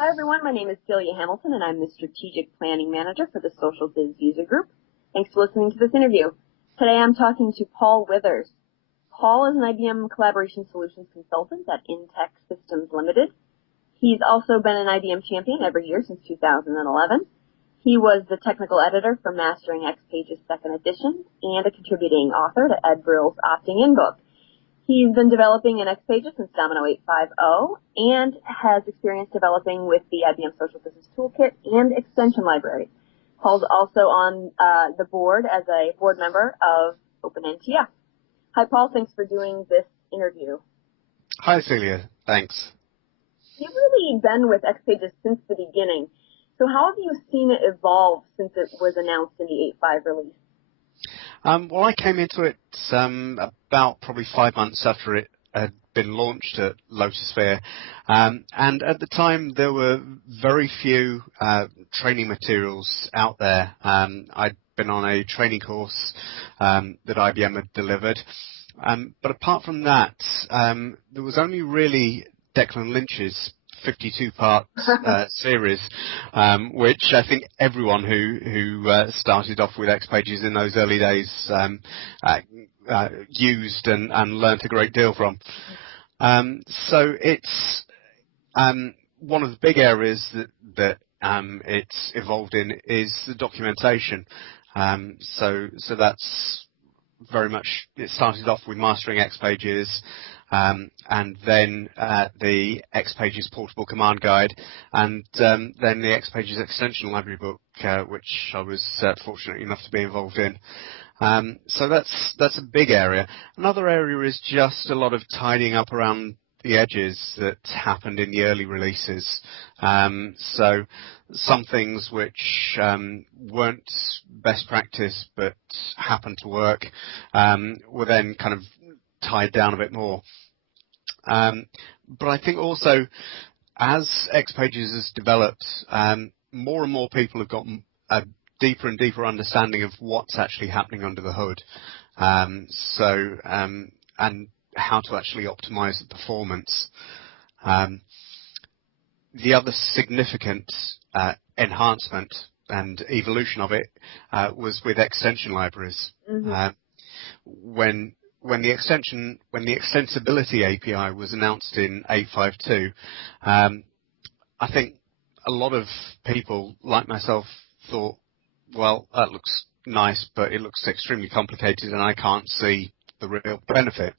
Hi everyone, my name is Celia Hamilton and I'm the Strategic Planning Manager for the Social Biz User Group. Thanks for listening to this interview. Today I'm talking to Paul Withers. Paul is an IBM Collaboration Solutions Consultant at Intech Systems Limited. He's also been an IBM champion every year since 2011. He was the technical editor for Mastering XPages 2nd edition and a contributing author to Ed Brill's Opting In book. He's been developing in XPages since Domino 8.5.0 and has experience developing with the IBM Social Business Toolkit and Extension Library. Paul's also on the board as a board member of OpenNTF. Hi, Paul. Thanks for doing this interview. Hi, Celia. Thanks. You've really been with XPages since the beginning. So how have you seen it evolve since it was announced in the 8.5 release? Well, I came into it about probably 5 months after it had been launched at Lotusphere, and at the time there were very few training materials out there. I'd been on a training course that IBM had delivered, but apart from that, there was only really Declan Lynch's 52-part series, which I think everyone who started off with XPages in those early days used and learnt a great deal from. So it's one of the big areas that it's evolved in is the documentation. So that's very much, it started off with Mastering XPages, and then the XPages Portable Command Guide, and then the XPages Extension Library book, which I was fortunate enough to be involved in. So that's a big area. Another area is just a lot of tidying up around the edges that happened in the early releases. So some things which weren't best practice but happened to work were then kind of tied down a bit more. But I think also as XPages has developed, more and more people have gotten a deeper and deeper understanding of what's actually happening under the hood. And how to actually optimize the performance. The other significant enhancement and evolution of it was with extension libraries. Mm-hmm. When the extensibility API was announced in 8.5.2, I think a lot of people, like myself, thought, well, that looks nice, but it looks extremely complicated and I can't see the real benefit.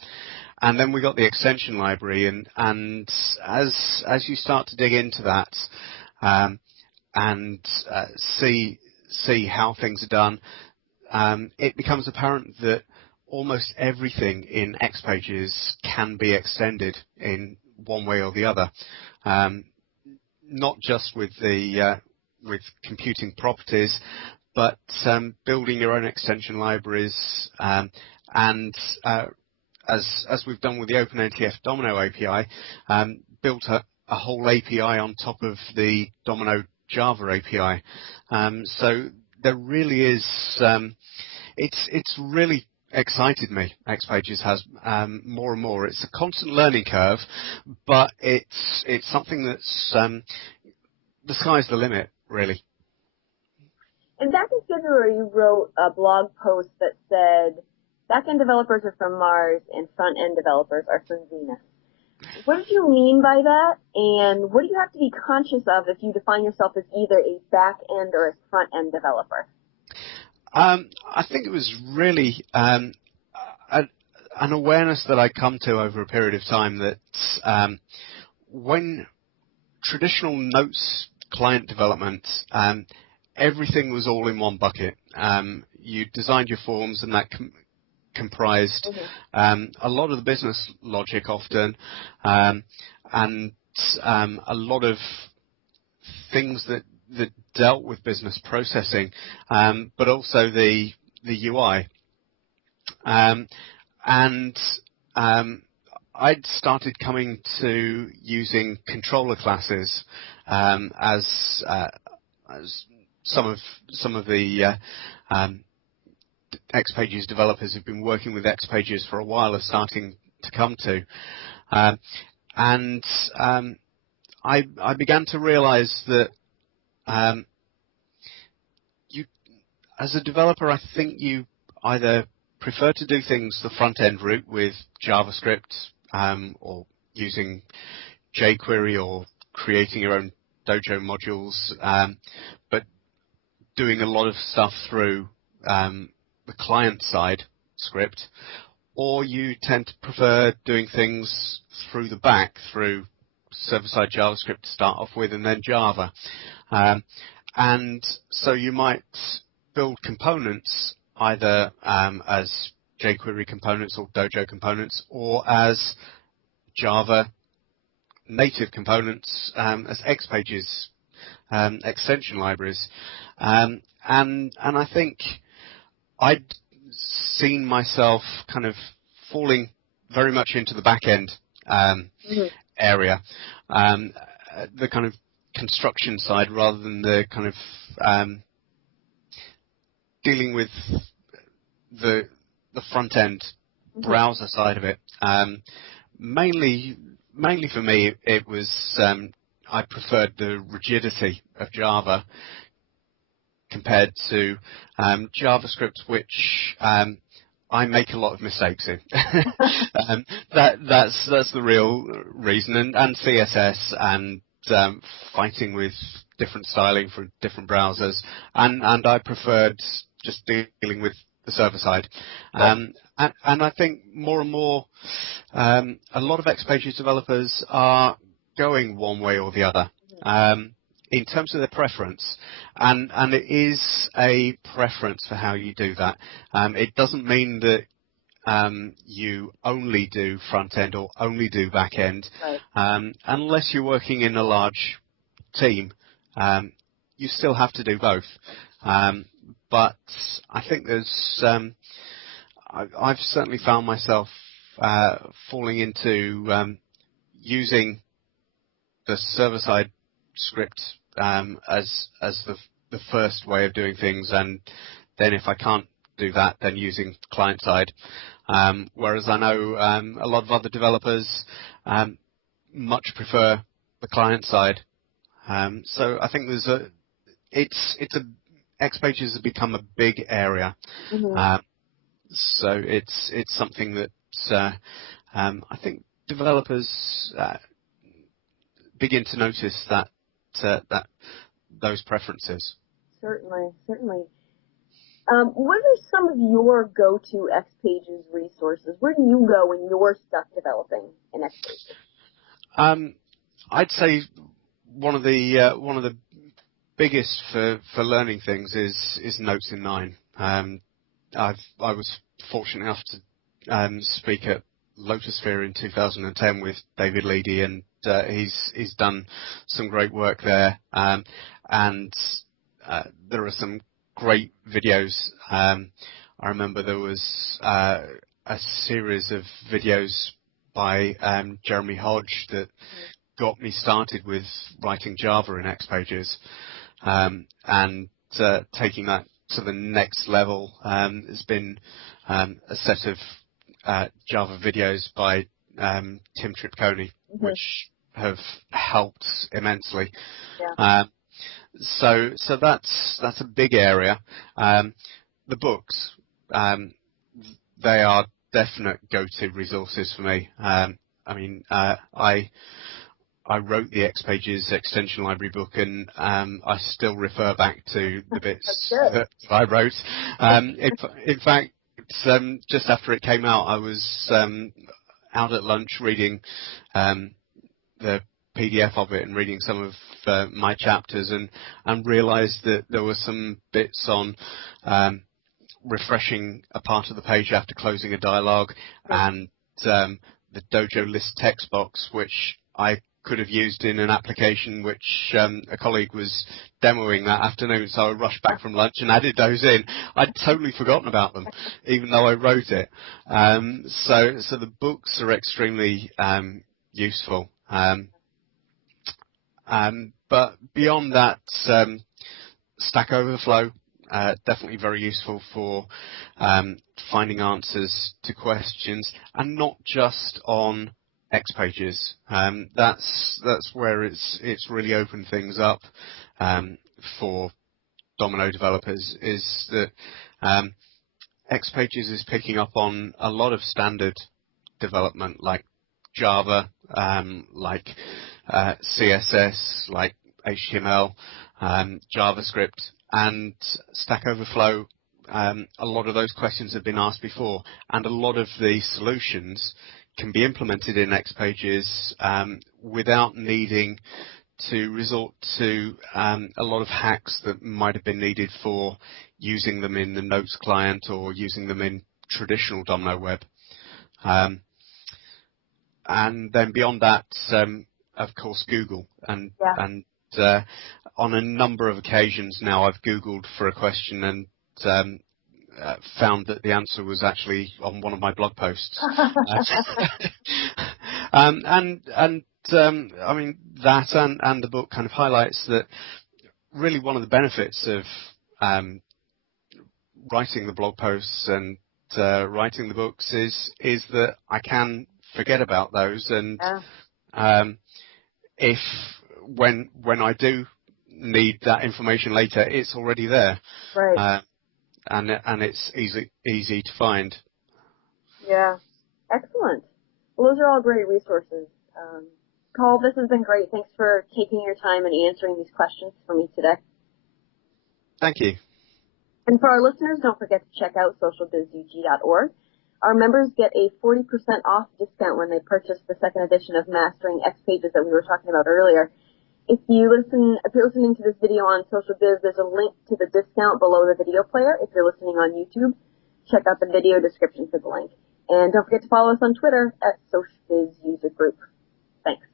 And then we got the extension library, and as you start to dig into that and see how things are done, it becomes apparent that almost everything in XPages can be extended in one way or the other, not just with with computing properties, but building your own extension libraries, and as we've done with the OpenNTF Domino API, built a whole API on top of the Domino Java API. So there really is, it's really excited me. XPages has more and more. It's a constant learning curve, but it's something that's the sky's the limit, really. And back in February, you wrote a blog post that said, back-end developers are from Mars and front-end developers are from Venus. What did you mean by that? And what do you have to be conscious of if you define yourself as either a back-end or a front-end developer? I think it was really an awareness that I come to over a period of time that when traditional notes client development, everything was all in one bucket. You designed your forms and that comprised a lot of the business logic often, and a lot of things that dealt with business processing, but also the UI. I'd started coming to using controller classes as some of the XPages developers who've been working with XPages for a while are starting to come to. I began to realize that you, as a developer, I think you either prefer to do things the front-end route with JavaScript, or using jQuery, or creating your own Dojo modules, but doing a lot of stuff through the client-side script, or you tend to prefer doing things through the back, through server-side JavaScript to start off with, and then Java. And so you might build components either as jQuery components or Dojo components, or as Java native components, as XPages extension libraries. And I think I'd seen myself kind of falling very much into the back end area, the kind of construction side, rather than the kind of dealing with the front end browser side of it. Mainly for me, it was I preferred the rigidity of Java compared to JavaScript, which I make a lot of mistakes in. That's the real reason, and CSS, and fighting with different styling for different browsers, and I preferred just dealing with the server side. And I think more and more, a lot of XPages developers are going one way or the other in terms of their preference, and it is a preference for how you do that. It doesn't mean that you only do front end or only do back end, right. Unless you're working in a large team, you still have to do both. But I think there's I've certainly found myself falling into using the server-side script as the first way of doing things, and then if I can't do that, then using client-side. Whereas I know a lot of other developers much prefer the client-side. So I think there's XPages has become a big area. So it's something that I think developers begin to notice that those preferences. Certainly. What are some of your go-to XPages resources? Where do you go when you're stuck developing in XPages? I'd say one of the biggest for learning things is Notes in 9. I was fortunate enough to speak at Lotusphere in 2010 with David Leedy, and he's done some great work there. And there are some great videos. I remember there was a series of videos by Jeremy Hodge that got me started with writing Java in XPages, and taking that to the next level has been a set of Java videos by Tim Tripconi, which have helped immensely. Yeah. So that's a big area. The books, they are definite go-to resources for me. I mean, I wrote the XPages extension library book, and I still refer back to the bits that I wrote. In fact, just after it came out, I was out at lunch reading the PDF of it and reading some of my chapters, and realised that there were some bits on refreshing a part of the page after closing a dialogue, and the Dojo list text box, which I could have used in an application which a colleague was demoing that afternoon, so I rushed back from lunch and added those in. I'd totally forgotten about them, even though I wrote it. So the books are extremely useful. But beyond that, Stack Overflow, definitely very useful for finding answers to questions, and not just on XPages. That's where it's really opened things up for Domino developers. Is that XPages is picking up on a lot of standard development like Java, like CSS, like HTML, JavaScript, and Stack Overflow. A lot of those questions have been asked before, and a lot of the solutions can be implemented in XPages without needing to resort to a lot of hacks that might have been needed for using them in the Notes client or using them in traditional Domino web. And then beyond that, of course, Google. And on a number of occasions now, I've Googled for a question and found that the answer was actually on one of my blog posts. I mean, that and the book kind of highlights that really one of the benefits of writing the blog posts and writing the books is that I can forget about those, and if when I do need that information later, it's already there, right? And it's easy to find. Yeah, excellent. Well, those are all great resources. Paul, this has been great. Thanks for taking your time and answering these questions for me today. Thank you. And for our listeners, don't forget to check out socialbizug.org. Our members get a 40% off discount when they purchase the second edition of Mastering XPages that we were talking about earlier. If you're listening to this video on Social Biz, there's a link to the discount below the video player. If you're listening on YouTube, check out the video description for the link. And don't forget to follow us on Twitter at SocialBizUserGroup. Thanks.